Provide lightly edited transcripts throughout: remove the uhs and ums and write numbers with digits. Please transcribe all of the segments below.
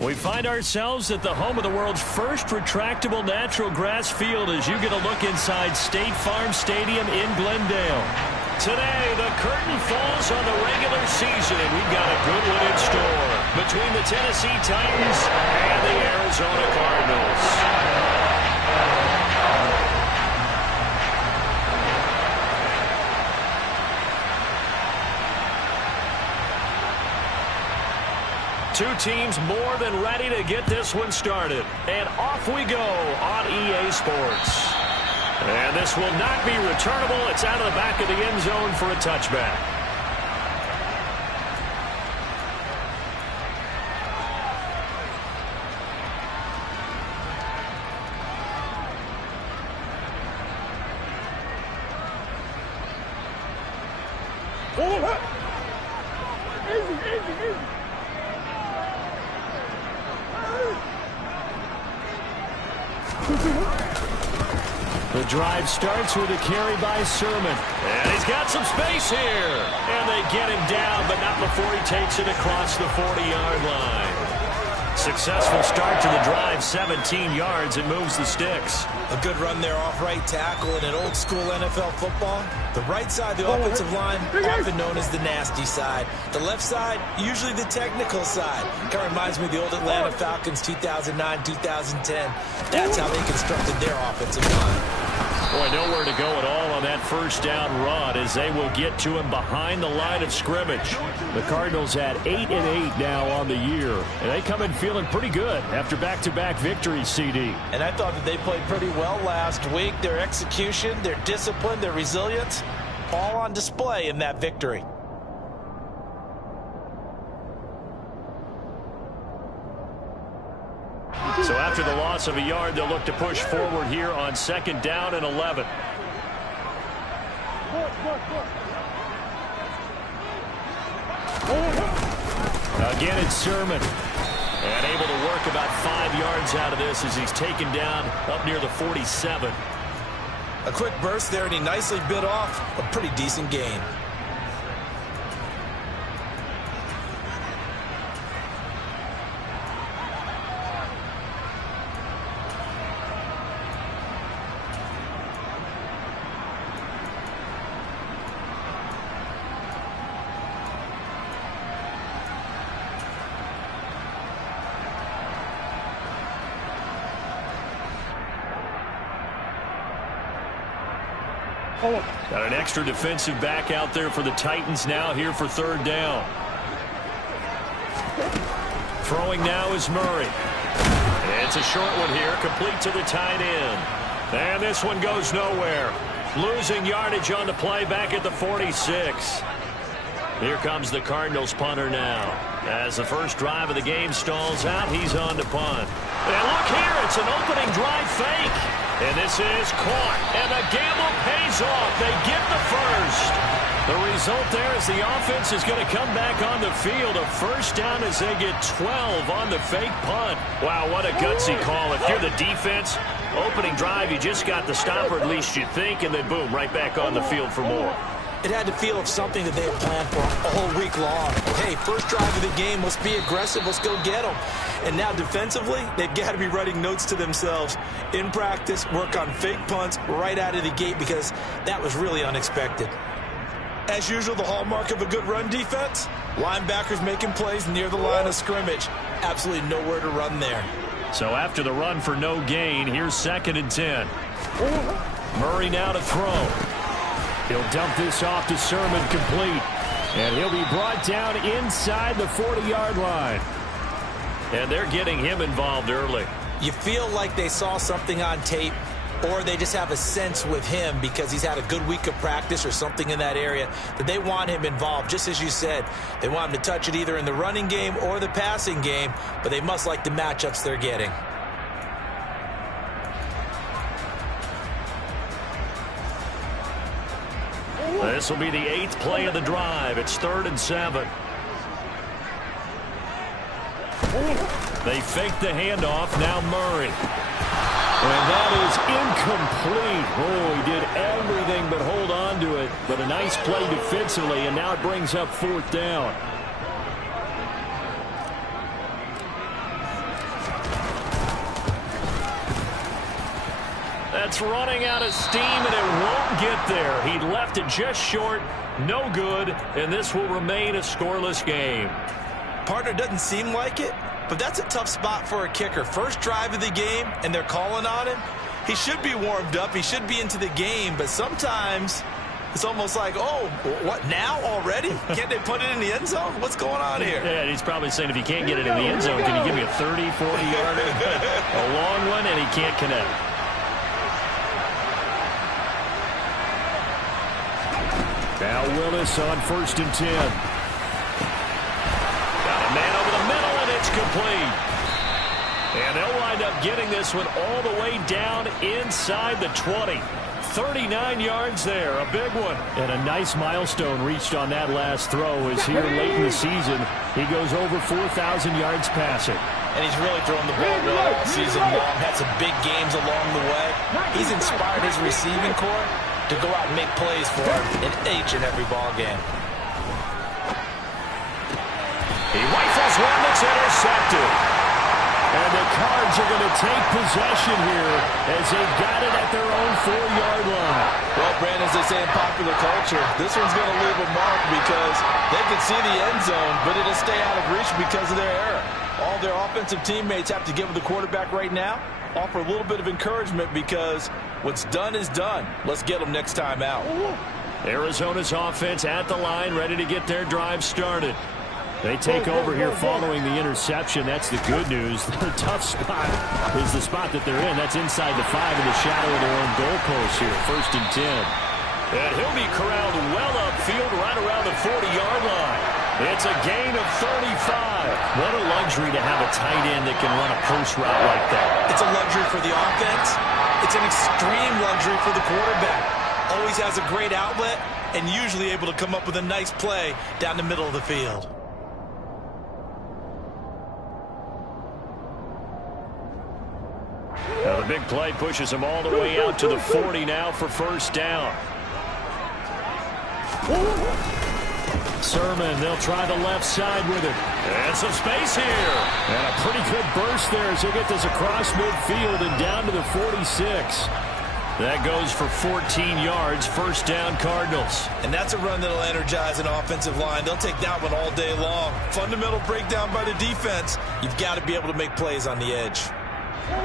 We find ourselves at the home of the world's first retractable natural grass field as you get a look inside State Farm Stadium in Glendale. Today, the curtain falls on the regular season, and we've got a good one in store between the Tennessee Titans and the Arizona Cardinals. Two teams more than ready to get this one started. And off we go on EA Sports. And this will not be returnable. It's out of the back of the end zone for a touchback. The drive starts with a carry by Sermon. And he's got some space here. And they get him down, but not before he takes it across the 40-yard line. Successful start to the drive, 17 yards, and moves the sticks. A good run there off right tackle in an old-school NFL football. The right side of the offensive line, often known as the nasty side. The left side, usually the technical side. Kind of reminds me of the old Atlanta Falcons 2009-2010. That's how they constructed their offensive line. Boy, nowhere to go at all on that first down run as they will get to him behind the line of scrimmage. The Cardinals had 8-8 now on the year, and they come in feeling pretty good after back-to-back victories, CD. And I thought that they played pretty well last week. Their execution, their discipline, their resilience, all on display in that victory. So after the loss of a yard, they'll look to push forward here on second down and 11. Again, it's Sermon. And able to work about 5 yards out of this as he's taken down up near the 47. A quick burst there, and he nicely bit off a pretty decent gain. Got an extra defensive back out there for the Titans now here for third down. Throwing now is Murray. It's a short one here, complete to the tight end. And this one goes nowhere. Losing yardage on the play back at the 46. Here comes the Cardinals punter now. As the first drive of the game stalls out, he's on to punt. And look here, it's an opening drive fake. And this is caught, and the gamble pays off. They get the first. The result there is the offense is going to come back on the field. A first down as they get 12 on the fake punt. Wow, what a gutsy call. If you're the defense, opening drive, you just got the stop, or at least you think, and then boom, right back on the field for more. It had to feel of something that they had planned for a whole week long. Hey, first drive of the game, let's be aggressive, let's go get them. And now defensively, they've got to be writing notes to themselves. In practice, work on fake punts right out of the gate because that was really unexpected. As usual, the hallmark of a good run defense, linebackers making plays near the line of scrimmage. Absolutely nowhere to run there. So after the run for no gain, here's second and 10. Murray now to throw. He'll dump this off to Sermon, complete. And he'll be brought down inside the 40-yard line. And they're getting him involved early. You feel like they saw something on tape, or they just have a sense with him because he's had a good week of practice or something in that area that they want him involved. Just as you said, they want him to touch it either in the running game or the passing game, but they must like the matchups they're getting. This will be the 8th play of the drive. It's 3rd and 7. They fake the handoff. Now Murray. And that is incomplete. Oh, he did everything but hold on to it. But a nice play defensively, and now it brings up 4th down. That's running out of steam, and it won't get there. He left it just short, no good, and this will remain a scoreless game. Partner doesn't seem like it, but that's a tough spot for a kicker. First drive of the game, and they're calling on him. He should be warmed up. He should be into the game, but sometimes it's almost like, oh, what, now already? Can't they put it in the end zone? What's going on here? Yeah, he's probably saying, if you can't get it in the end zone, can you give me a 30, 40-yarder? A long one, and he can't connect. Now Willis on 1st and 10. Got a man over the middle, and it's complete. And they'll wind up getting this one all the way down inside the 20. 39 yards there, a big one. And a nice milestone reached on that last throw as here late in the season, he goes over 4,000 yards passing. And he's really thrown the ball well all season long, had some big games along the way. He's inspired his receiving corps to go out and make plays for him in each and every ball game. He rifles one that's intercepted. And the Cards are going to take possession here as they've got it at their own 4-yard line. Well, Brandon, as they say in popular culture, this one's going to leave a mark because they can see the end zone, but it'll stay out of reach because of their error. All their offensive teammates have to give the quarterback right now, offer a little bit of encouragement because what's done is done. Let's get them next time out. Arizona's offense at the line, ready to get their drive started. They take over here following the interception. That's the good news. The tough spot is the spot that they're in. That's inside the 5 in the shadow of their own goalpost here. 1st and 10. And he'll be corralled well upfield right around the 40-yard line. It's a gain of 35. What a luxury to have a tight end that can run a post route like that. It's a luxury for the offense. It's an extreme luxury for the quarterback. Always has a great outlet and usually able to come up with a nice play down the middle of the field. Now the big play pushes him all the way out to the 40 now for 1st down. Sermon, they'll try the left side with it. And some space here. And a pretty good burst there as he'll get this across midfield and down to the 46. That goes for 14 yards, 1st down Cardinals. And that's a run that'll energize an offensive line. They'll take that one all day long. Fundamental breakdown by the defense. You've got to be able to make plays on the edge.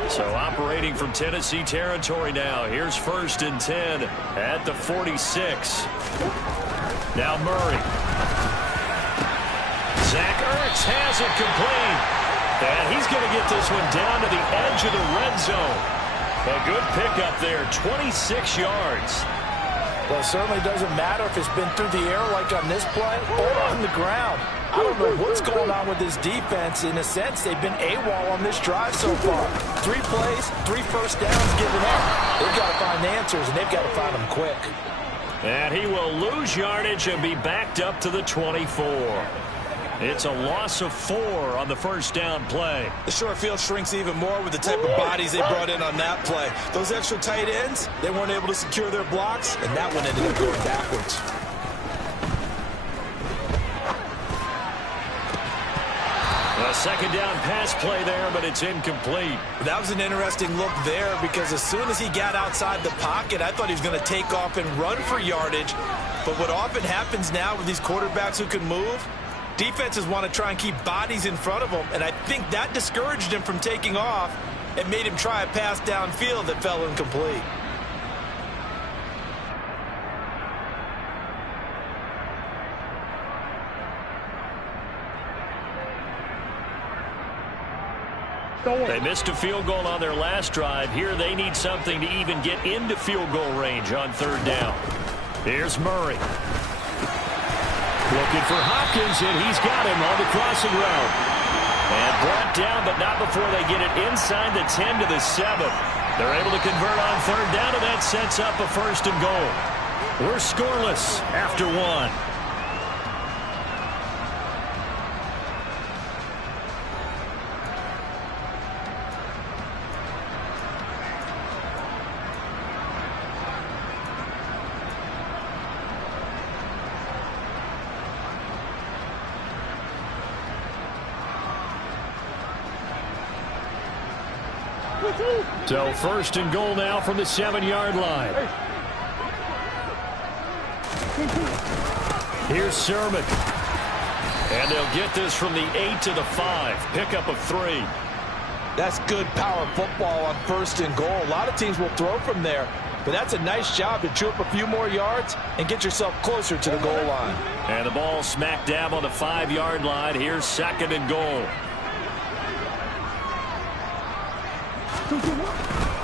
So operating from Tennessee territory now. Here's 1st and 10 at the 46. Now Murray. Zach Ertz has it complete. And he's going to get this one down to the edge of the red zone. A good pickup there, 26 yards. Well, it certainly doesn't matter if it's been through the air like on this play or on the ground. I don't know what's going on with this defense. In a sense, they've been AWOL on this drive so far. 3 plays, 3 first downs given up. They've got to find answers, and they've got to find them quick. And he will lose yardage and be backed up to the 24. It's a loss of 4 on the 1st down play. The short field shrinks even more with the type of bodies they brought in on that play. Those extra tight ends, they weren't able to secure their blocks, and that one ended up going backwards. A 2nd down pass play there, but it's incomplete. That was an interesting look there because as soon as he got outside the pocket, I thought he was going to take off and run for yardage. But what often happens now with these quarterbacks who can move, defenses want to try and keep bodies in front of them, and I think that discouraged him from taking off and made him try a pass downfield that fell incomplete. They missed a field goal on their last drive. Here they need something to even get into field goal range on 3rd down. Here's Murray. Looking for Hopkins, and he's got him on the crossing route. And brought down, but not before they get it inside the 10 to the 7. They're able to convert on 3rd down, and that sets up a 1st and goal. We're scoreless after 1. So first and goal now from the 7-yard line. Here's Sermon. And they'll get this from the 8 to the 5. Pickup of 3. That's good power football on first and goal. A lot of teams will throw from there, but that's a nice job to chew up a few more yards and get yourself closer to the goal line. And the ball smack dab on the 5-yard line. Here's second and goal.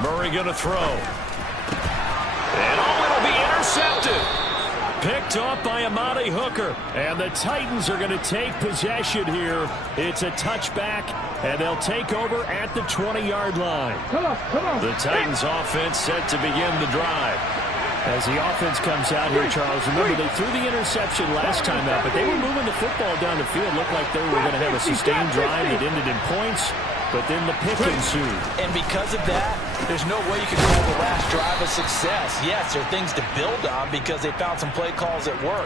Murray going to throw. And it'll be intercepted. Picked off by Amadi Hooker. And the Titans are going to take possession here. It's a touchback, and they'll take over at the 20-yard line. The Titans offense set to begin the drive. As the offense comes out here, Charles, remember they threw the interception last time out, but they were moving the football down the field. Looked like they were going to have a sustained drive that ended in points, but then the pick ensued. And because of that, there's no way you can call the last drive a success. Yes, there are things to build on because they found some play calls at work.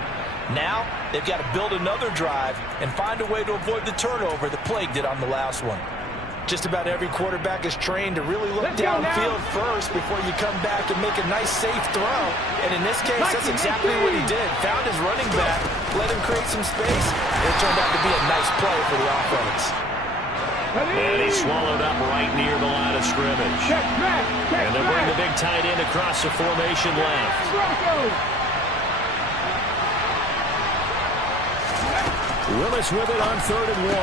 Now, they've got to build another drive and find a way to avoid the turnover that plagued it on the last one. Just about every quarterback is trained to really look downfield first before you come back and make a nice, safe throw. And in this case, that's exactly what he did. Found his running back, let him create some space. It turned out to be a nice play for the offense. And he swallowed up right near the line of scrimmage. And they'll bring the big tight end across the formation left. Willis with it on 3rd and 1.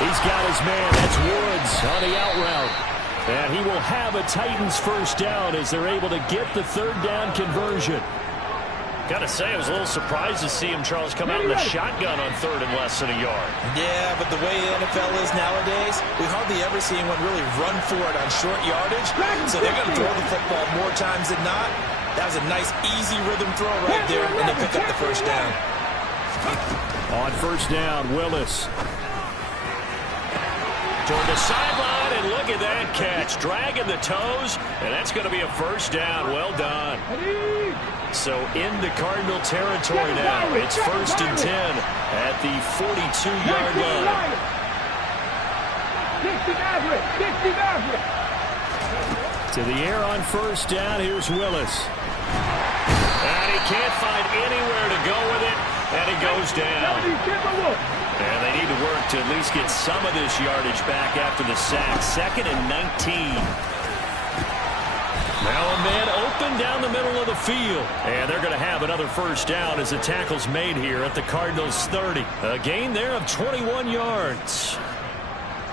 He's got his man. That's Woods on the out route. And he will have a Titans first down as they're able to get the 3rd down conversion. Got to say, I was a little surprised to see him, Charles, come out in the shotgun on 3rd and less than a yard. Yeah, but the way the NFL is nowadays, we hardly ever see anyone really run for it on short yardage. So they're going to throw the football more times than not. That was a nice, easy rhythm throw right there, and they pick up the first down. On first down, Willis. Toward the sideline, and look at that catch. Dragging the toes, and that's going to be a first down. Well done. So into Cardinal territory now. It's 1st and 10 at the 42-yard line. To the air on first down. Here's Willis. And he can't find anywhere to go with it, and it goes down. And they need to work to at least get some of this yardage back after the sack. 2nd and 19. Now a man open down the middle of the field. And they're going to have another first down as the tackle's made here at the Cardinals' 30. A gain there of 21 yards.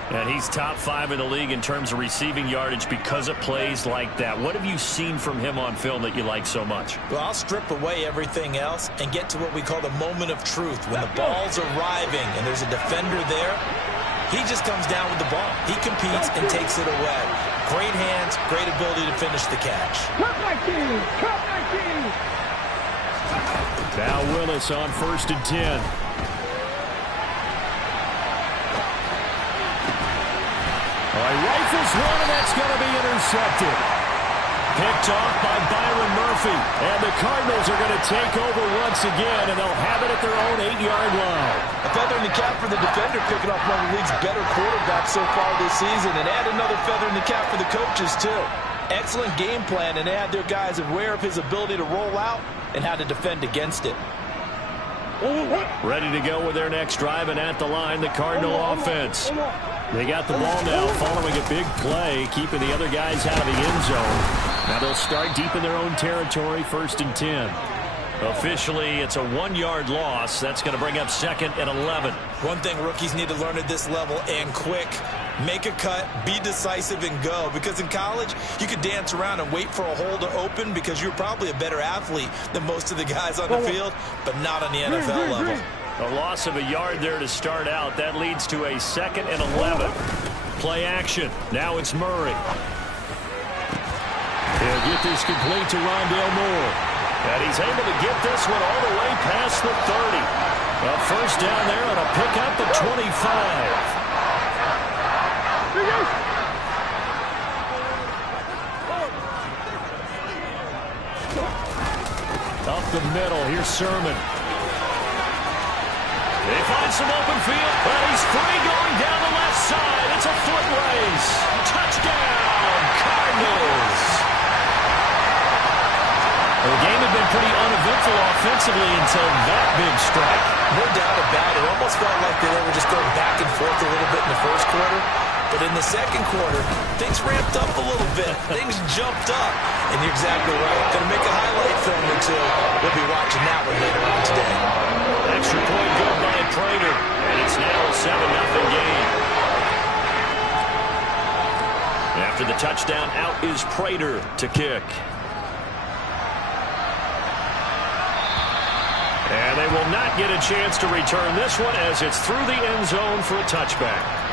And he's top 5 in the league in terms of receiving yardage because of plays like that. What have you seen from him on film that you like so much? Well, I'll strip away everything else and get to what we call the moment of truth. When the ball's arriving and there's a defender there, he just comes down with the ball. He competes and takes it away. Great hands, great ability to finish the catch. Now Willis on 1st and 10. Rifles one, and that's going to be intercepted. Picked off by Byron Murphy. And the Cardinals are going to take over once again, and they'll have it at their own 8-yard line. A feather in the cap for the defender, picking off one of the league's better quarterbacks so far this season, and add another feather in the cap for the coaches, too. Excellent game plan, and they had their guys aware of his ability to roll out and how to defend against it. Ready to go with their next drive, and at the line, the Cardinal offense. They got the ball now following a big play, keeping the other guys out of the end zone. Now they'll start deep in their own territory, 1st and 10. Officially, it's a 1-yard loss. That's going to bring up 2nd and 11. One thing rookies need to learn at this level, and quick, make a cut, be decisive, and go. Because in college, you could dance around and wait for a hole to open because you're probably a better athlete than most of the guys on the field, but not on the NFL level. A loss of a yard there to start out. That leads to a 2nd and 11. Play action. Now it's Murray. He'll get this complete to Rondale Moore. And he's able to get this one all the way past the 30. A first down there on a pickup at 25. Up the middle. Here's Sermon. They find some open field, but he's free going down the left side. It's a foot race. Touchdown, hopeful offensively until that big strike. No doubt about it. It almost felt like they were just going back and forth a little bit in the first quarter. But in the second quarter, things ramped up a little bit. Things jumped up. And you're exactly right. Going to make a highlight film or two. We'll be watching that one later on today. Extra point good by Prater. And it's now a 7-0 game. After the touchdown, out is Prater to kick. And they will not get a chance to return this one as it's through the end zone for a touchback.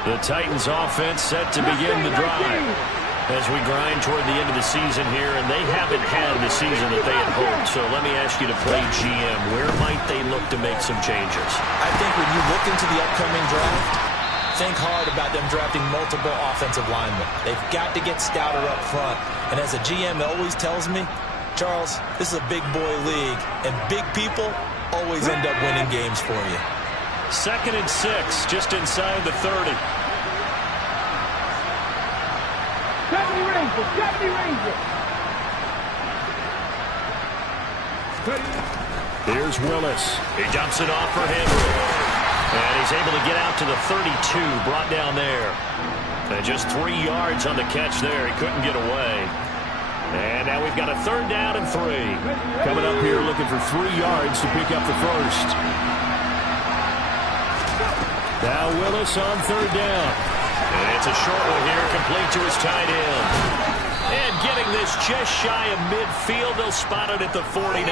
The Titans offense set to begin the drive as we grind toward the end of the season here, and they haven't had the season that they had hoped. So let me ask you to play GM. Where might they look to make some changes? I think when you look into the upcoming draft, think hard about them drafting multiple offensive linemen. They've got to get stouter up front. And as a GM always tells me, Charles, this is a big boy league, and big people always end up winning games for you. 2nd and 6, just inside the 30. 70 Rangers, 70 Rangers. Here's Willis. He dumps it off for Henry. And he's able to get out to the 32, brought down there. And just 3 yards on the catch there. He couldn't get away. And now we've got a 3rd down and 3. Coming up here looking for 3 yards to pick up the first. Now Willis on 3rd down. And it's a short one here, complete to his tight end. And getting this just shy of midfield, they'll spot it at the 49.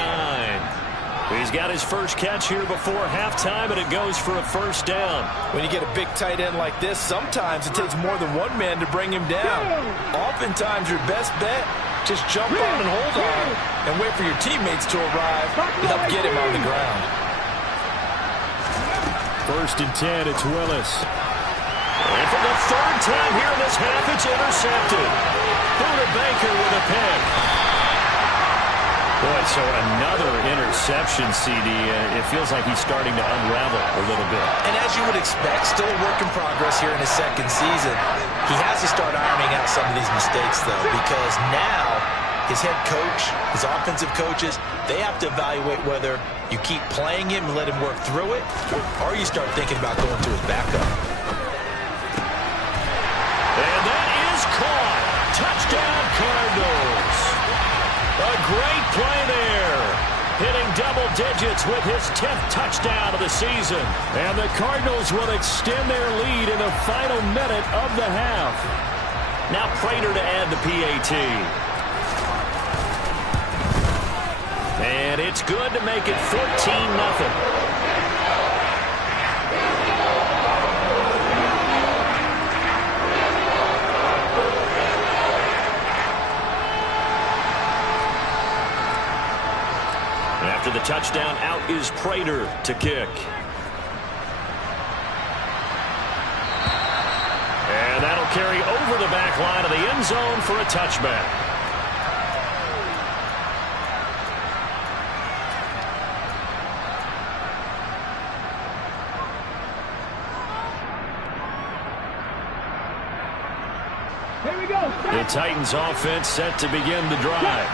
He's got his first catch here before halftime, and it goes for a 1st down. When you get a big tight end like this, sometimes it takes more than one man to bring him down. Oftentimes, your best bet, just jump on and hold on and wait for your teammates to arrive to help get him on the ground. 1st and 10, it's Willis. And for the 3rd time here in this half, it's intercepted. Buda Baker with a pick. Boy, so another interception, CD. It feels like he's starting to unravel a little bit. And as you would expect, still a work in progress here in his 2nd season. He has to start ironing out some of these mistakes, though, because now his head coach, his offensive coaches, they have to evaluate whether you keep playing him and let him work through it, or you start thinking about going to his backup. And that is caught. Touchdown, Cardinals. A great play there. Hitting double digits with his 10th touchdown of the season. And the Cardinals will extend their lead in the final minute of the half. Now Prater to add the PAT. And it's good to make it 14-0. After the touchdown, out is Prater to kick. And that'll carry over the back line of the end zone for a touchback. Here we go. The Titans offense set to begin the drive.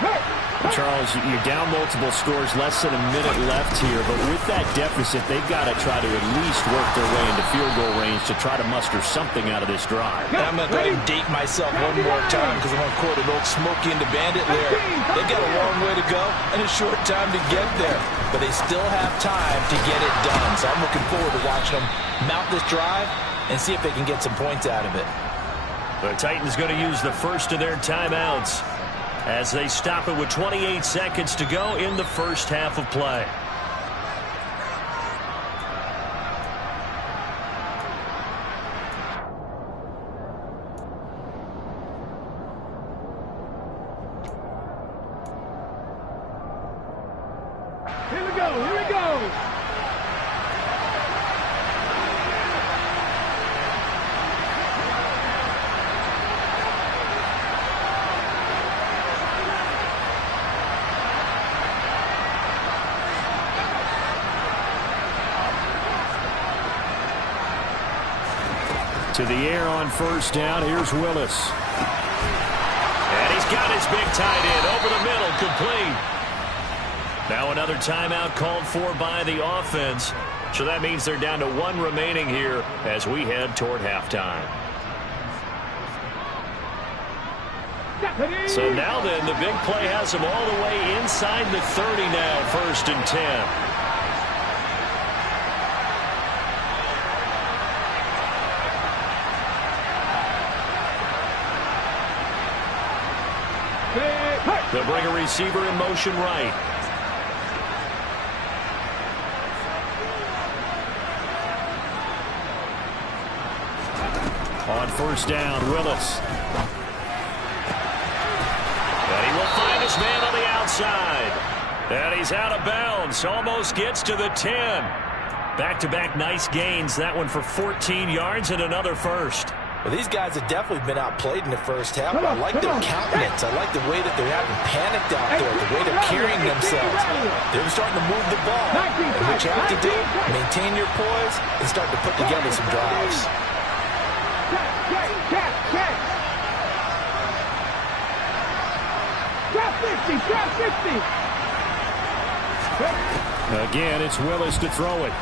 Charles, you're down multiple scores, less than a minute left here, but with that deficit, they've got to try to at least work their way into field goal range to try to muster something out of this drive. And I'm going to go ahead and date myself one more time because I'm going to quote an old Smokey and the Bandit lyric. They've got a long way to go and a short time to get there, but they still have time to get it done. So I'm looking forward to watching them mount this drive and see if they can get some points out of it. The Titans going to use the first of their timeouts as they stop it with 28 seconds to go in the first half of play. Here we go. Here we go. To the air on first down. Here's Willis. And he's got his big tight end over the middle, complete. Now another timeout called for by the offense. So that means they're down to one remaining here as we head toward halftime. So now then, the big play has them all the way inside the 30 now, 1st and 10. They'll bring a receiver in motion right. On first down, Willis. And he will find his man on the outside. And he's out of bounds. Almost gets to the 10. Back-to-back nice gains. That one for 14 yards and another first. Well, these guys have definitely been outplayed in the first half. I like their countenance. I like the way that they're having panicked out there, the way they're carrying themselves. They're starting to move the ball. And what you have to do, maintain your poise and start to put together some drives. Again, it's Willis to throw it.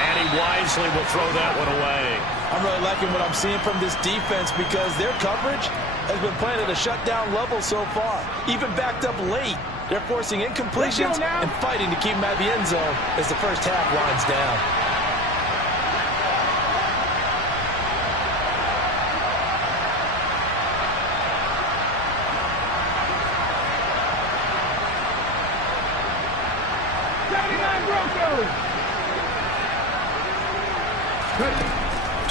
And he wisely will throw that one away. I'm really liking what I'm seeing from this defense because their coverage has been playing at a shutdown level so far. Even backed up late. They're forcing incompletions and fighting to keep them at the end zone as the first half winds down.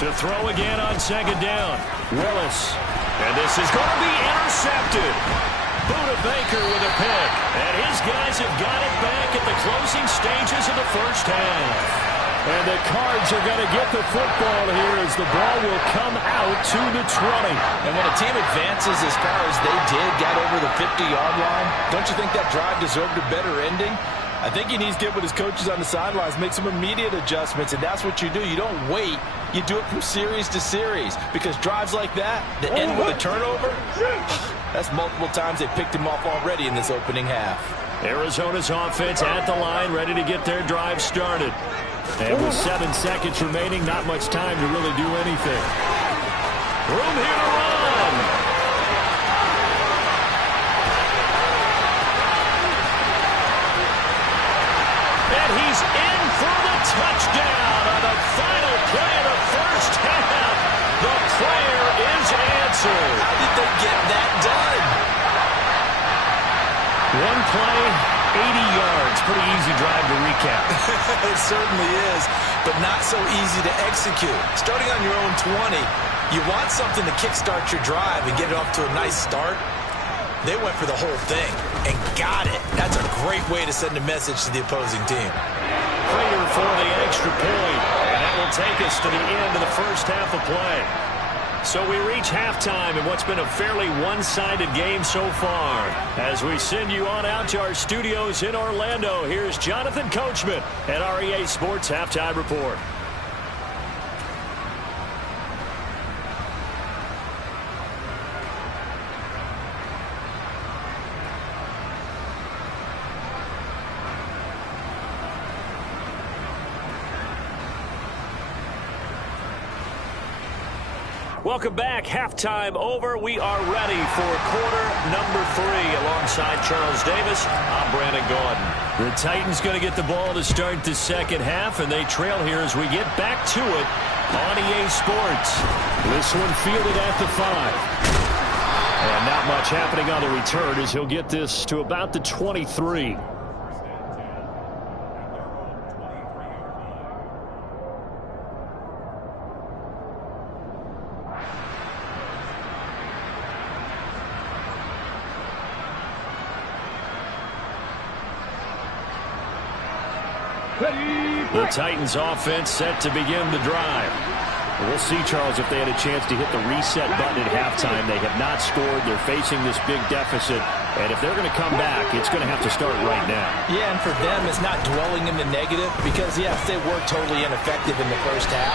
To throw again on second down. Willis. And this is going to be intercepted. Buda Baker with a pick. And his guys have got it back at the closing stages of the first half. And the Cards are going to get the football here as the ball will come out to the 20. And when a team advances as far as they did, got over the 50-yard line, don't you think that drive deserved a better ending? I think he needs to get with his coaches on the sidelines, make some immediate adjustments, and that's what you do. You don't wait. You do it from series to series because drives like that end with a turnover, that's multiple times they picked him off already in this opening half. Arizona's offense at the line, ready to get their drive started. And with 7 seconds remaining, not much time to really do anything. Room here to run. And he's in for the touchdown on the final play of the first half. The prayer is answered. How did they get that done? One play, 80 yards. Pretty easy drive to recap. It certainly is, but not so easy to execute. Starting on your own 20, you want something to kickstart your drive and get it off to a nice start. They went for the whole thing and got it. That's a great way to send a message to the opposing team. Prater for the extra point, and that will take us to the end of the first half of play. So we reach halftime in what's been a fairly one-sided game so far. As we send you on out to our studios in Orlando, here's Jonathan Coachman at REA Sports Halftime Report. Welcome back. Halftime over. We are ready for quarter number 3. Alongside Charles Davis, I'm Brandon Gordon. The Titans going to get the ball to start the second half, and they trail here as we get back to it on EA Sports. This one fielded at the 5. And not much happening on the return as he'll get this to about the 23. The Titans offense set to begin the drive. We'll see, Charles, if they had a chance to hit the reset button at halftime. They have not scored. They're facing this big deficit. And if they're going to come back, it's going to have to start right now. Yeah, and for them, it's not dwelling in the negative because, yes, they were totally ineffective in the first half.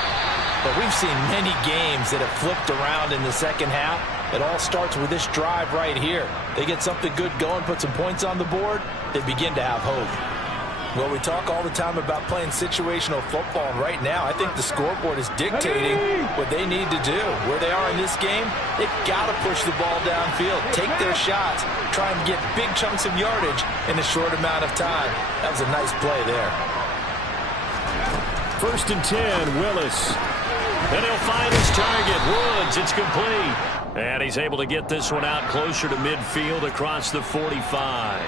But we've seen many games that have flipped around in the second half. It all starts with this drive right here. They get something good going, put some points on the board, they begin to have hope. Well, we talk all the time about playing situational football, and right now I think the scoreboard is dictating what they need to do. Where they are in this game, they've got to push the ball downfield, take their shots, try and get big chunks of yardage in a short amount of time. That was a nice play there. 1st and 10, Willis. And he'll find his target. Woods, it's complete. And he's able to get this one out closer to midfield across the 45.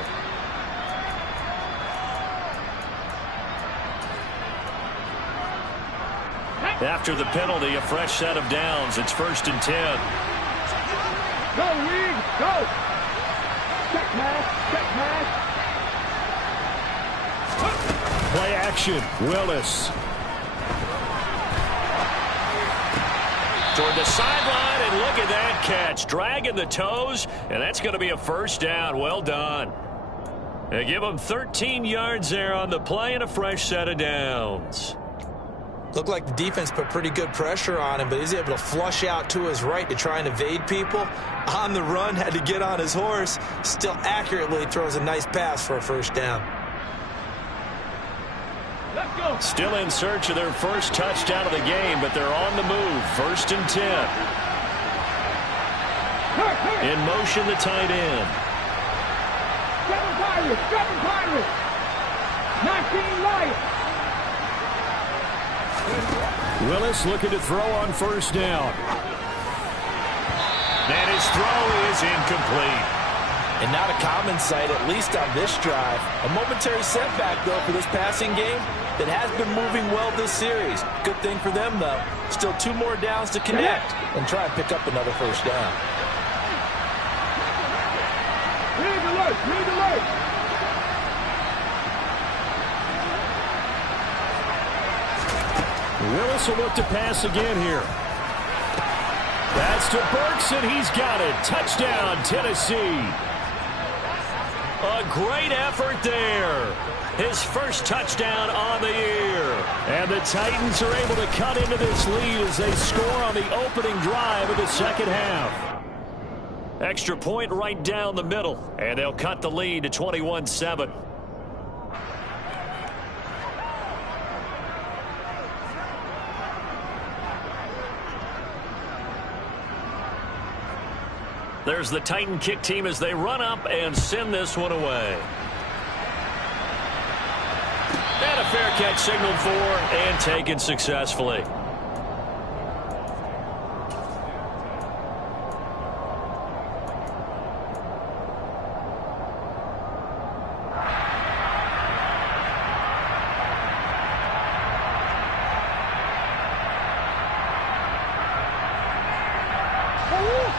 After the penalty, a fresh set of downs. It's 1st and 10. Go, Reed, go. Check pass. Play action, Willis. Toward the sideline, and look at that catch. Dragging the toes, and that's going to be a 1st down. Well done. They give him 13 yards there on the play and a fresh set of downs. Looked like the defense put pretty good pressure on him, but he's able to flush out to his right to try and evade people. On the run, had to get on his horse. Still accurately throws a nice pass for a 1st down. Let's go. Still in search of their first touchdown of the game, but they're on the move. 1st and 10. In motion, the tight end. 7 Pirates. 19 Lions. Willis looking to throw on 1st down. And his throw is incomplete. And not a common sight, at least on this drive. A momentary setback, though, for this passing game that has been moving well this series. Good thing for them, though. Still 2 more downs to connect and try and pick up another 1st down. Read alert. Willis will look to pass again here. That's to Burks, and he's got it. Touchdown, Tennessee. A great effort there. His first touchdown on the year. And the Titans are able to cut into this lead as they score on the opening drive of the second half. Extra point right down the middle, and they'll cut the lead to 21-7. There's the Titan kick team as they run up and send this one away. And a fair catch signaled for and taken successfully.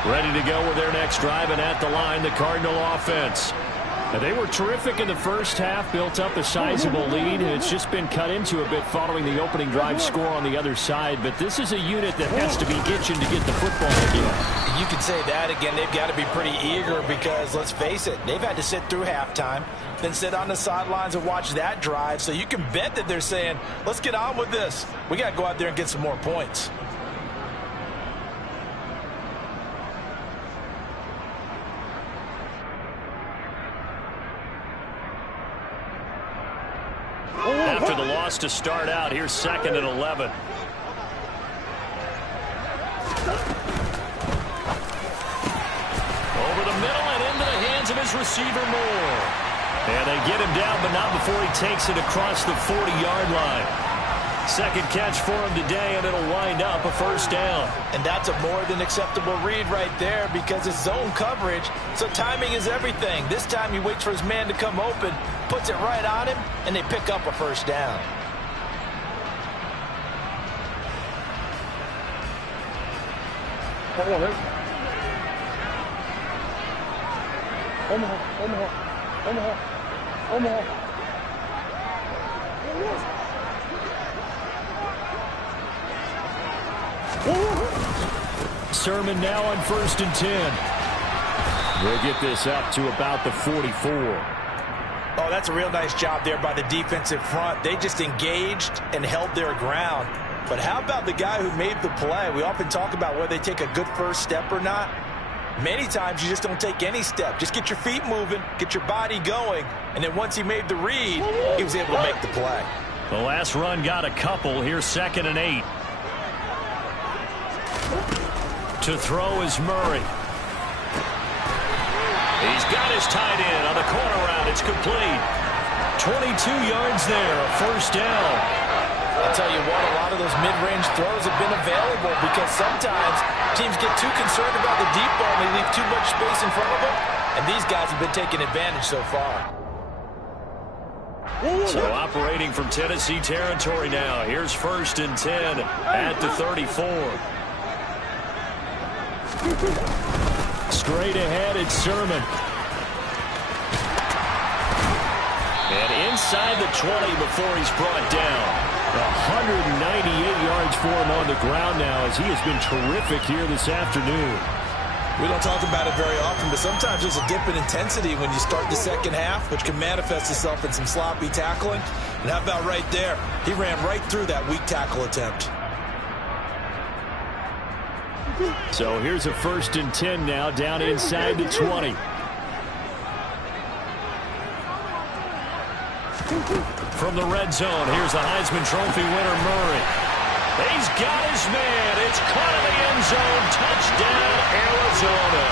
Ready to go with their next drive, and at the line, the Cardinal offense. And they were terrific in the first half, built up a sizable lead. It's just been cut into a bit following the opening drive score on the other side. But this is a unit that has to be itching to get the football again. You could say that again. They've got to be pretty eager because, let's face it, they've had to sit through halftime, then sit on the sidelines and watch that drive. So you can bet that they're saying, let's get on with this. We got to go out there and get some more points. After the loss to start out, here's 2nd and 11. Over the middle and into the hands of his receiver Moore. And they get him down, but not before he takes it across the 40-yard line. Second catch for him today, and it'll wind up a 1st down. And that's a more than acceptable read right there because it's zone coverage, so timing is everything. This time he waits for his man to come open, puts it right on him, and they pick up a 1st down. Omaha. Sermon now on 1st and 10. We'll get this up to about the 44. Oh, that's a real nice job there by the defensive front. They just engaged and held their ground. But how about the guy who made the play? We often talk about whether they take a good first step or not. Many times you just don't take any step. Just get your feet moving, get your body going, and then once he made the read, he was able to make the play. The last run got a couple. Here's 2nd and 8. To throw is Murray. He's got his tight end on the corner route. It's complete. 22 yards there, a first down. I'll tell you what, a lot of those mid-range throws have been available because sometimes teams get too concerned about the deep ball and they leave too much space in front of them, and these guys have been taking advantage so far. So operating from Tennessee territory now. Here's 1st and 10 at the 34. Straight ahead, it's Sermon. And inside the 20 before he's brought down. 198 yards for him on the ground now as he has been terrific here this afternoon. We don't talk about it very often, but sometimes there's a dip in intensity when you start the second half, which can manifest itself in some sloppy tackling. And how about right there? He ran right through that weak tackle attempt. So here's a 1st and 10 now down inside the 20. From the red zone, here's the Heisman Trophy winner, Murray. He's got his man. It's caught in the end zone. Touchdown, Arizona.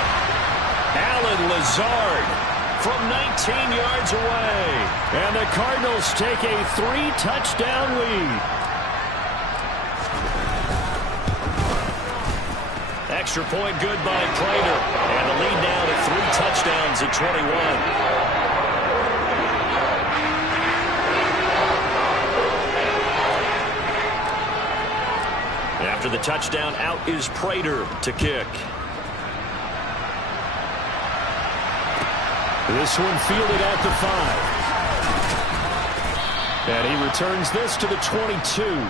Allen Lazard from 19 yards away. And the Cardinals take a 3-touchdown lead. Extra point good by Prater. And the lead now to 3 touchdowns at 21. After the touchdown, out is Prater to kick. This one fielded at the 5. And he returns this to the 22.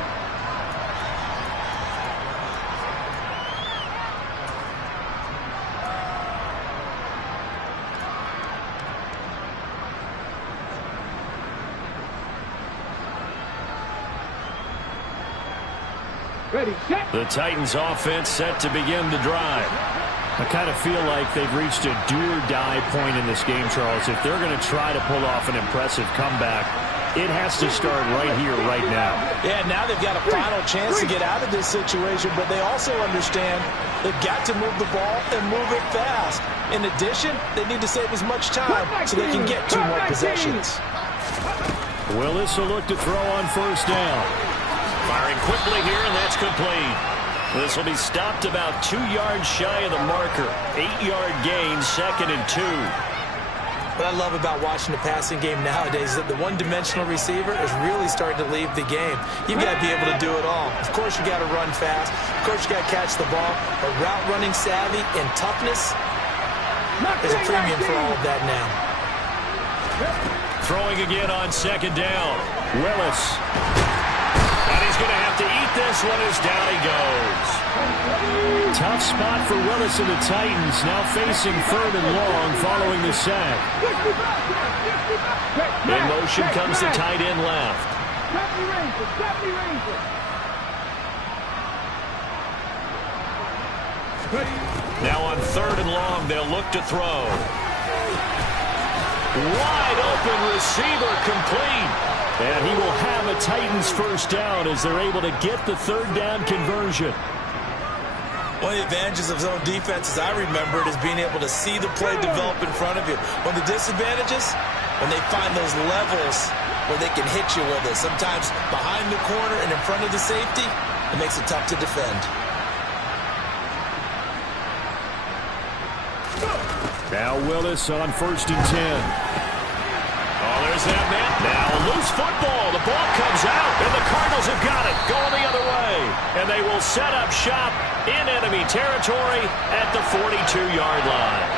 Ready, set. The Titans offense set to begin the drive. I kind of feel like they've reached a do-or-die point in this game, Charles. If they're going to try to pull off an impressive comeback, it has to start right here, right now. Yeah, now they've got a final chance to get out of this situation, but they also understand they've got to move the ball and move it fast. In addition, they need to save as much time so they can get 2 more possessions. Willis will look to throw on 1st down. Firing quickly here, and that's complete. This will be stopped about 2 yards shy of the marker. 8-yard gain, 2nd and 2. What I love about watching the passing game nowadays is that the one-dimensional receiver is really starting to leave the game. You've got to be able to do it all. Of course, you got to run fast. Of course, you got to catch the ball. But route running savvy and toughness, there's a premium for all of that now. Throwing again on 2nd down. Willis. And he's going to have to eat this one as down he goes. Tough spot for Willis and the Titans, now facing 3rd and long following the sack. In motion comes the tight end left. Now on 3rd and long, they'll look to throw. Wide open receiver, complete. And he will have a Titans 1st down as they're able to get the 3rd down conversion. One of the advantages of zone defense, as I remember it, is being able to see the play develop in front of you. One of the disadvantages, when they find those levels where they can hit you with it, sometimes behind the corner and in front of the safety, it makes it tough to defend. Now Willis on 1st and 10. Oh, there's that man. Now loose football. The ball comes out, and the Cardinals have got it. Going the other way. And they will set up shop in enemy territory at the 42-yard line.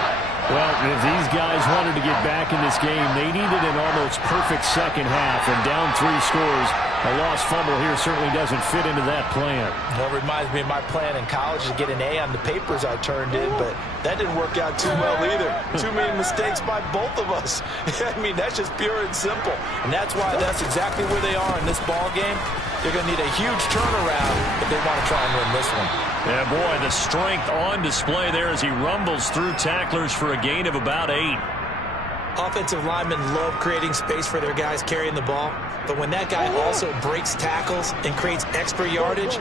Well, if these guys wanted to get back in this game, they needed an almost perfect second half, and down 3 scores. A lost fumble here certainly doesn't fit into that plan. Well, it reminds me of my plan in college to get an A on the papers I turned in, but that didn't work out too well either. Too many mistakes by both of us. I mean, that's just pure and simple. And that's why that's exactly where they are in this ball game. They're going to need a huge turnaround if they want to try and win this one. Yeah, boy, the strength on display there as he rumbles through tacklers for a gain of about 8. Offensive linemen love creating space for their guys carrying the ball, but when that guy also breaks tackles and creates extra yardage,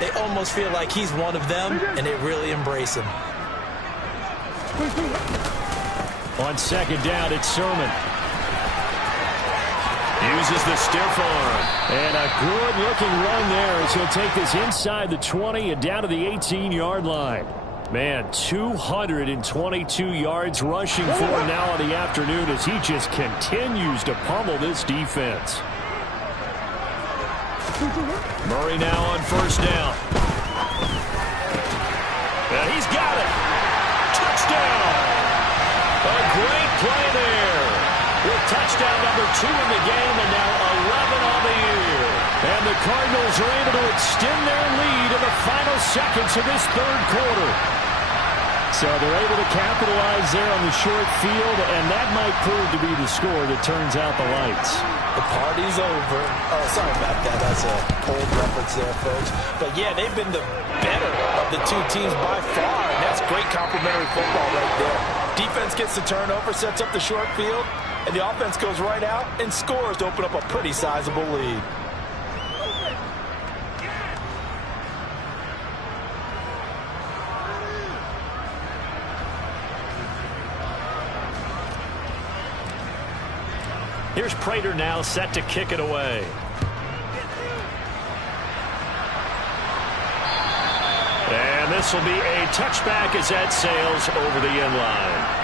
they almost feel like he's one of them, and they really embrace him. On second down, it's Sermon. Uses the stiff arm. And a good-looking run there as he'll take this inside the 20 and down to the 18-yard line. Man, 222 yards rushing for now in the afternoon as he just continues to pummel this defense. Murray now on first down. And he's got it. Touchdown. A great play there. With touchdown number 2 in the game and now 11 on the year. And the Cardinals are able to extend their lead in the final seconds of this third quarter. So they're able to capitalize there on the short field, and that might prove to be the score that turns out the lights. The party's over. Oh, sorry about that. That's a cold reference there, folks. But, yeah, they've been the better of the 2 teams by far, and that's great complimentary football right there. Defense gets the turnover, sets up the short field, and the offense goes right out and scores to open up a pretty sizable lead. Here's Prater now set to kick it away. And this will be a touchback as that sails over the end line.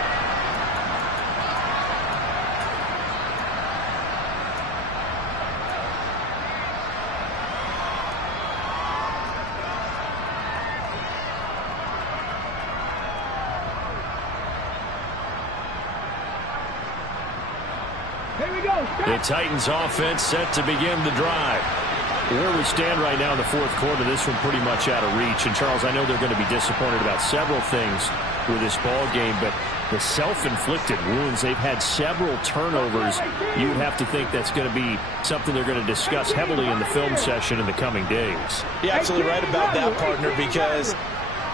The Titans offense set to begin the drive. Where we stand right now in the fourth quarter, this one pretty much out of reach. And, Charles, I know they're going to be disappointed about several things with this ball game, but the self-inflicted wounds, they've had several turnovers. You'd have to think that's going to be something they're going to discuss heavily in the film session in the coming days. You're absolutely right about that, partner, because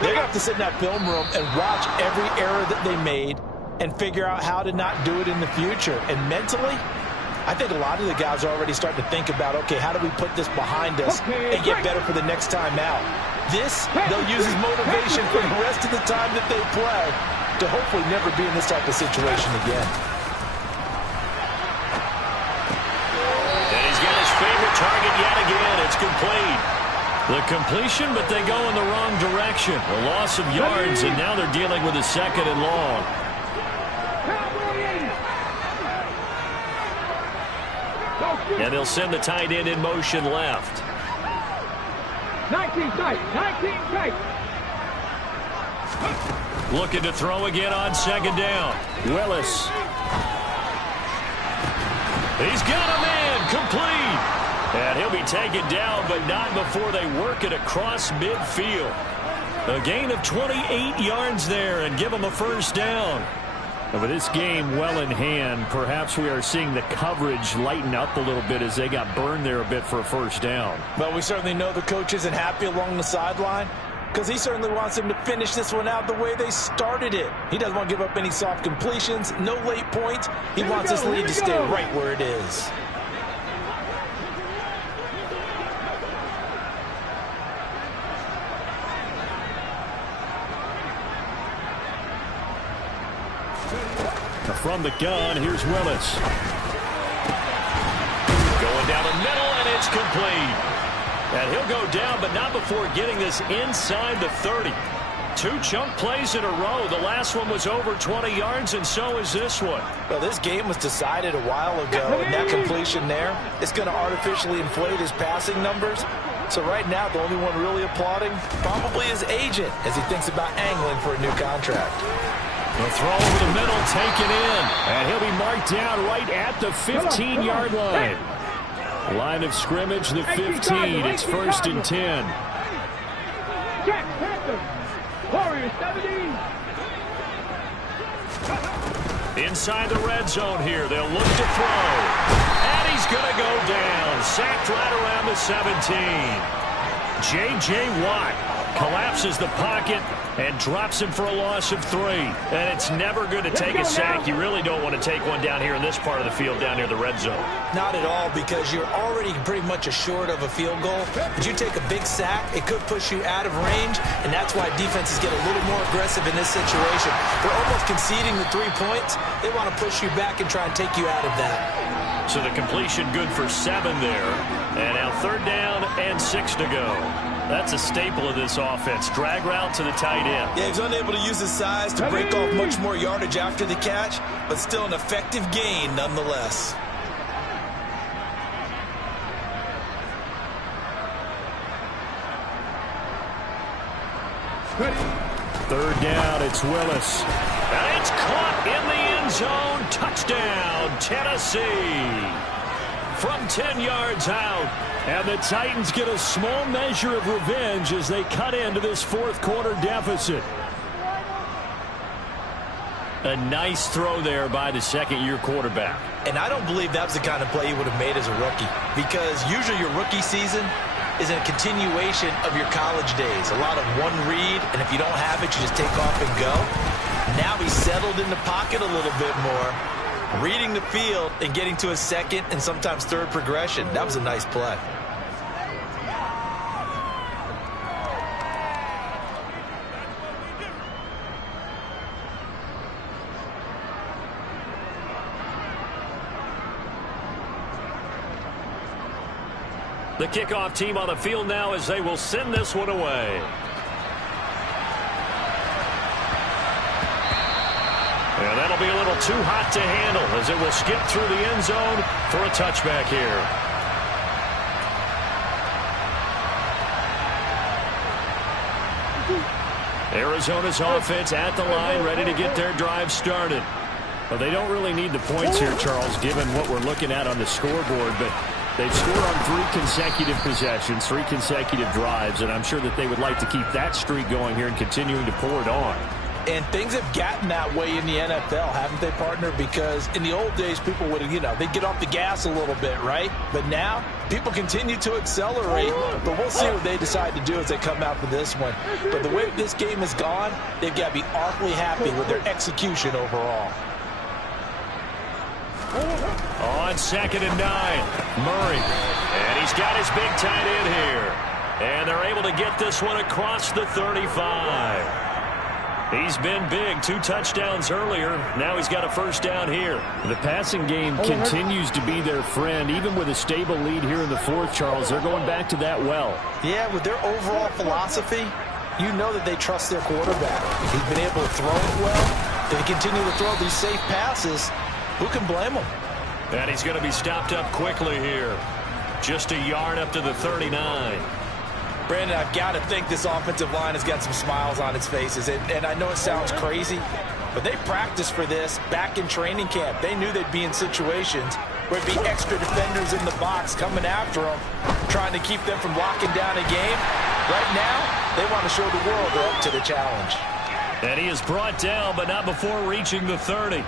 they're going to have to sit in that film room and watch every error that they made and figure out how to not do it in the future. And mentally, I think a lot of the guys are already starting to think about, okay, how do we put this behind us and get better for the next time out? This, they'll use as motivation for the rest of the time that they play to hopefully never be in this type of situation again. And he's got his favorite target yet again. It's complete. The completion, but they go in the wrong direction. A loss of yards, and now they're dealing with a second and long. And they'll send the tight end in motion left. 19 tight. 19 tight. Looking to throw again on second down. Willis. He's got a man complete. And he'll be taken down, but not before they work it across midfield. A gain of 28 yards there and give them a first down. With this game well in hand, perhaps we are seeing the coverage lighten up a little bit as they got burned there a bit for a first down. Well, we certainly know the coach isn't happy along the sideline because he certainly wants them to finish this one out the way they started it. He doesn't want to give up any soft completions, no late points. He wants this lead to stay right where it is. From the gun, here's Willis. Going down the middle, and it's complete. And he'll go down, but not before getting this inside the 30. 2 chunk plays in a row. The last one was over 20 yards, and so is this one. Well, this game was decided a while ago, and that completion there is going to artificially inflate his passing numbers. So right now, the only one really applauding probably his agent as he thinks about angling for a new contract. The throw over the middle, taken in. And he'll be marked down right at the 15-yard line. Line of scrimmage, the 15. It's 1st and 10. Check, Panthers. Warriors 17. Inside the red zone here. They'll look to throw. And he's going to go down. Sacked right around the 17. J.J. Watt collapses the pocket and drops him for a loss of 3. And it's never good to take a sack. You really don't want to take one down here in this part of the field down near the red zone. Not at all, because you're already pretty much assured of a field goal. But you take a big sack, it could push you out of range, and that's why defenses get a little more aggressive in this situation. They're almost conceding the 3 points. They want to push you back and try and take you out of that. So the completion good for 7 there. And now 3rd down and 6 to go. That's a staple of this offense. Drag route to the tight end. Yeah, he's unable to use his size to break off much more yardage after the catch, but still an effective gain nonetheless. Third down, it's Willis. And it's caught in the end zone. Touchdown, Tennessee. From 10 yards out. And the Titans get a small measure of revenge as they cut into this 4th quarter deficit. A nice throw there by the 2nd-year quarterback. And I don't believe that was the kind of play he would have made as a rookie, because usually your rookie season is a continuation of your college days. A lot of one read, and if you don't have it, you just take off and go. Now he's settled in the pocket a little bit more, reading the field and getting to a 2nd and sometimes 3rd progression. That was a nice play. The kickoff team on the field now as they will send this one away. And that'll be a little too hot to handle as it will skip through the end zone for a touchback here. Arizona's offense at the line, ready to get their drive started. Well, they don't really need the points here, Charles, given what we're looking at on the scoreboard, but they've scored on 3 consecutive possessions, 3 consecutive drives, and I'm sure that they would like to keep that streak going here and continuing to pour it on. And things have gotten that way in the NFL, haven't they, partner? Because in the old days, people would, they'd get off the gas a little bit, right? But now, people continue to accelerate, but we'll see what they decide to do as they come out for this one. But the way this game has gone, they've got to be awfully happy with their execution overall. On 2nd and 9, Murray. And he's got his big tight end here. And they're able to get this one across the 35. He's been big. 2 touchdowns earlier. Now he's got a 1st down here. The passing game continues to be their friend. Even with a stable lead here in the 4th, Charles, they're going back to that well. Yeah, with their overall philosophy, you know that they trust their quarterback. He's been able to throw it well. They continue to throw these safe passes. Who can blame him? And he's going to be stopped up quickly here. Just a yard up to the 39. Brandon, I've got to think this offensive line has got some smiles on its faces. And I know it sounds crazy, but they practiced for this back in training camp. They knew they'd be in situations where it'd be extra defenders in the box coming after them, trying to keep them from locking down a game. Right now, they want to show the world they're up to the challenge. And he is brought down, but not before reaching the 30.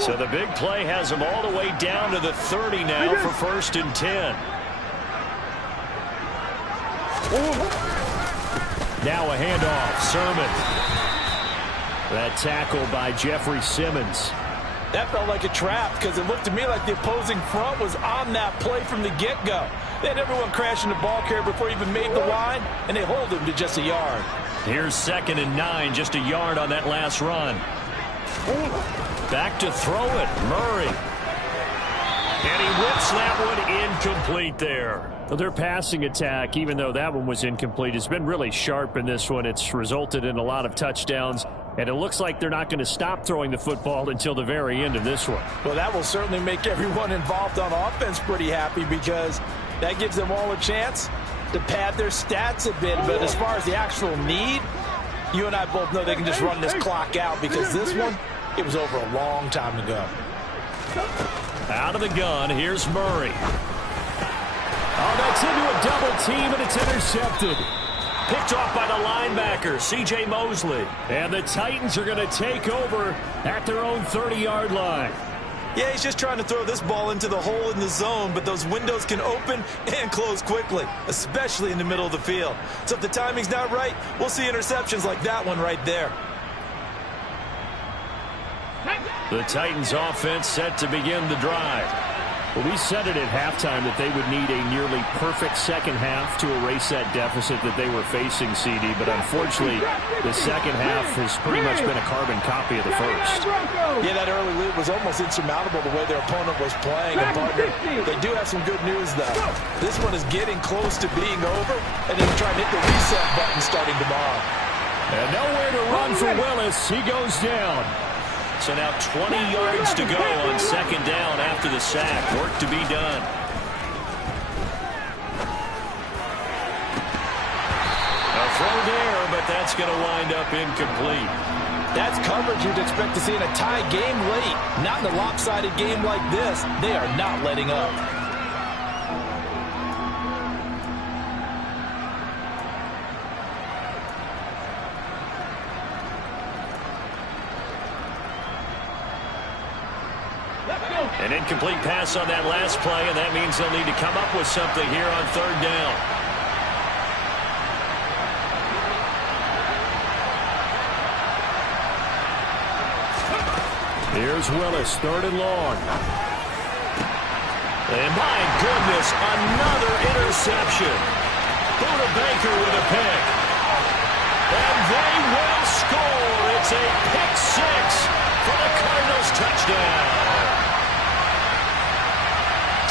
So the big play has him all the way down to the 30 now for 1st and 10. Now a handoff. Sermon. That tackle by Jeffrey Simmons. That felt like a trap because it looked to me like the opposing front was on that play from the get-go. They had everyone crashing the ball carrier before he even made the line, and they hold him to just a yard. Here's 2nd and 9, just a yard on that last run. Back to throw it, Murray. And he whips that one incomplete there. Well, their passing attack, even though that one was incomplete, has been really sharp in this one. It's resulted in a lot of touchdowns, and it looks like they're not going to stop throwing the football until the very end of this one. Well, that will certainly make everyone involved on offense pretty happy because that gives them all a chance to pad their stats a bit. But as far as the actual need, You and I both know they can just run this clock out because this one, it was over a long time ago. Out of the gun, here's Murray. Oh, that's into a double team, and it's intercepted. Picked off by the linebacker, C.J. Mosley. And the Titans are going to take over at their own 30-yard line. Yeah, he's just trying to throw this ball into the hole in the zone, but those windows can open and close quickly, especially in the middle of the field. So if the timing's not right, we'll see interceptions like that one right there. The Titans offense set to begin the drive. Well, we said it at halftime that they would need a nearly perfect second half to erase that deficit that they were facing, CD. But unfortunately, the second half has pretty much been a carbon copy of the first. Yeah, that early lead was almost insurmountable the way their opponent was playing. And partner, they do have some good news, though. This one is getting close to being over, and they're trying to hit the reset button starting tomorrow. And nowhere to run for Willis. He goes down. So now 20 yards to go on second down after the sack. Work to be done. A throw there, but that's going to wind up incomplete. That's coverage you'd expect to see in a tie game late. Not in a lopsided game like this. They are not letting up. An incomplete pass on that last play, and that means they'll need to come up with something here on third down. Here's Willis, third and long. And my goodness, another interception. Buda Baker with a pick. And they will score. It's a pick six for the Cardinals touchdown.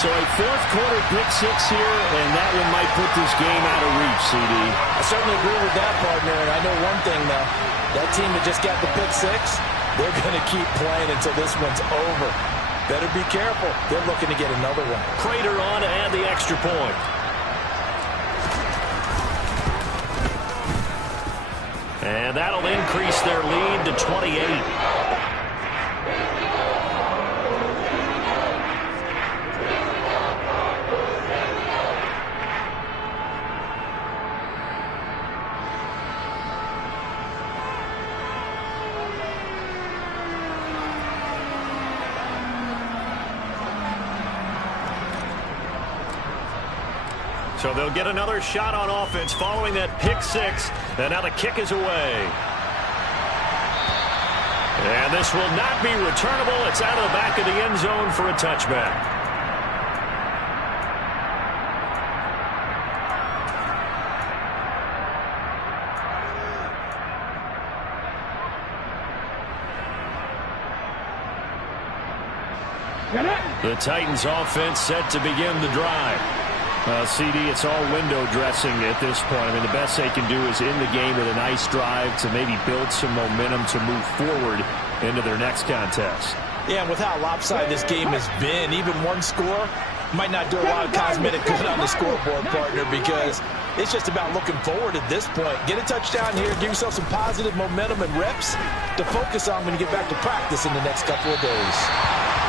So a fourth quarter pick six here, and that one might put this game out of reach, CD. I certainly agree with that, partner. And I know one thing, though. That team that just got the pick six, they're going to keep playing until this one's over. Better be careful. They're looking to get another one. Prater on to add the extra point. And that'll increase their lead to 28. So they'll get another shot on offense following that pick six. And now the kick is away. And this will not be returnable. It's out of the back of the end zone for a touchback. The Titans offense set to begin the drive. CD, it's all window dressing at this point. I mean, the best they can do is in the game with a nice drive to maybe build some momentum to move forward into their next contest. Yeah, and with how lopsided this game has been, even one score might not do a lot of cosmetic good on the scoreboard, partner, because it's just about looking forward at this point. Get a touchdown here, give yourself some positive momentum and reps to focus on when you get back to practice in the next couple of days.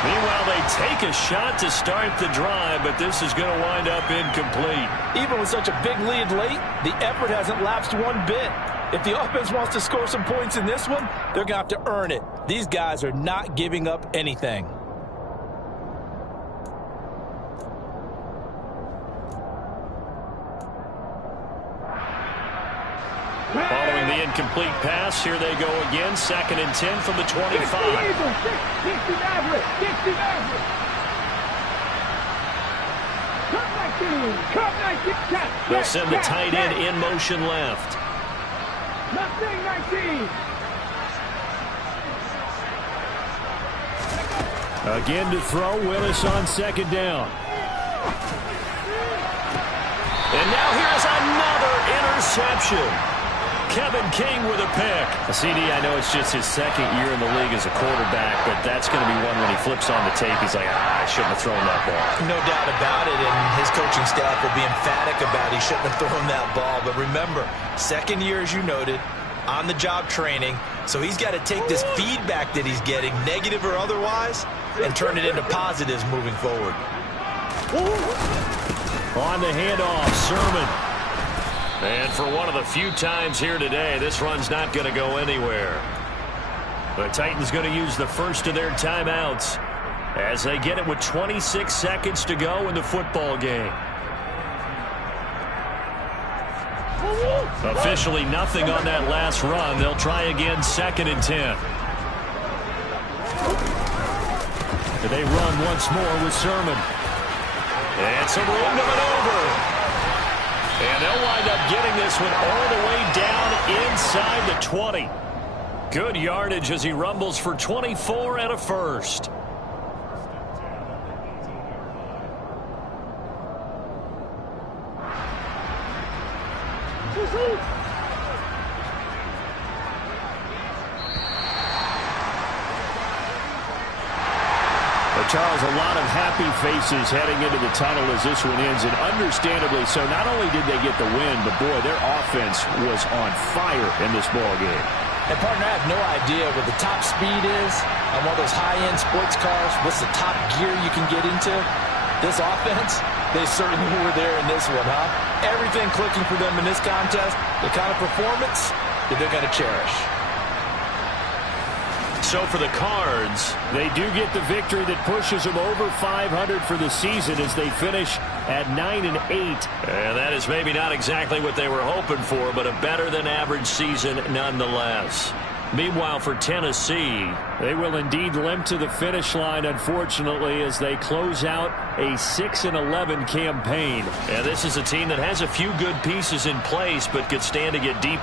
Meanwhile, they take a shot to start the drive, but this is going to wind up incomplete. Even with such a big lead late, the effort hasn't lapsed one bit. If the offense wants to score some points in this one, they're going to have to earn it. These guys are not giving up anything. Following the incomplete pass, here they go again. 2nd and 10 from the 25. They'll send the tight end in motion left. Again to throw, Willis on 2nd down. And now here's another interception. Kevin King with a pick. CD, I know it's just his 2nd year in the league as a quarterback, but that's going to be one when he flips on the tape. He's like, I shouldn't have thrown that ball. No doubt about it, and his coaching staff will be emphatic about he shouldn't have thrown that ball. But remember, 2nd year, as you noted, on-the-job training, so he's got to take this feedback that he's getting, negative or otherwise, and turn it into positives moving forward. On the handoff, Sermon. And for one of the few times here today, this run's not going to go anywhere. The Titans going to use the first of their timeouts as they get it with 26 seconds to go in the football game. Officially nothing on that last run. They'll try again, 2nd and 10. They run once more with Sermon. And some room to maneuver. And they'll wind up getting this one all the way down inside the 20. Good yardage as he rumbles for 24 and a first. Charles, a lot of happy faces heading into the tunnel as this one ends, and understandably so. Not only did they get the win, but boy, their offense was on fire in this ball game. And partner, I have no idea what the top speed is on one of those high-end sports cars. What's the top gear you can get into? This offense, they certainly were there in this one, huh? Everything clicking for them in this contest, the kind of performance that they're going to cherish. So for the Cards, they do get the victory that pushes them over 500 for the season as they finish at 9-8. And that is maybe not exactly what they were hoping for, but a better than average season nonetheless. Meanwhile, for Tennessee, they will indeed limp to the finish line, unfortunately, as they close out a 6-11 campaign. And this is a team that has a few good pieces in place, but could stand to get deep.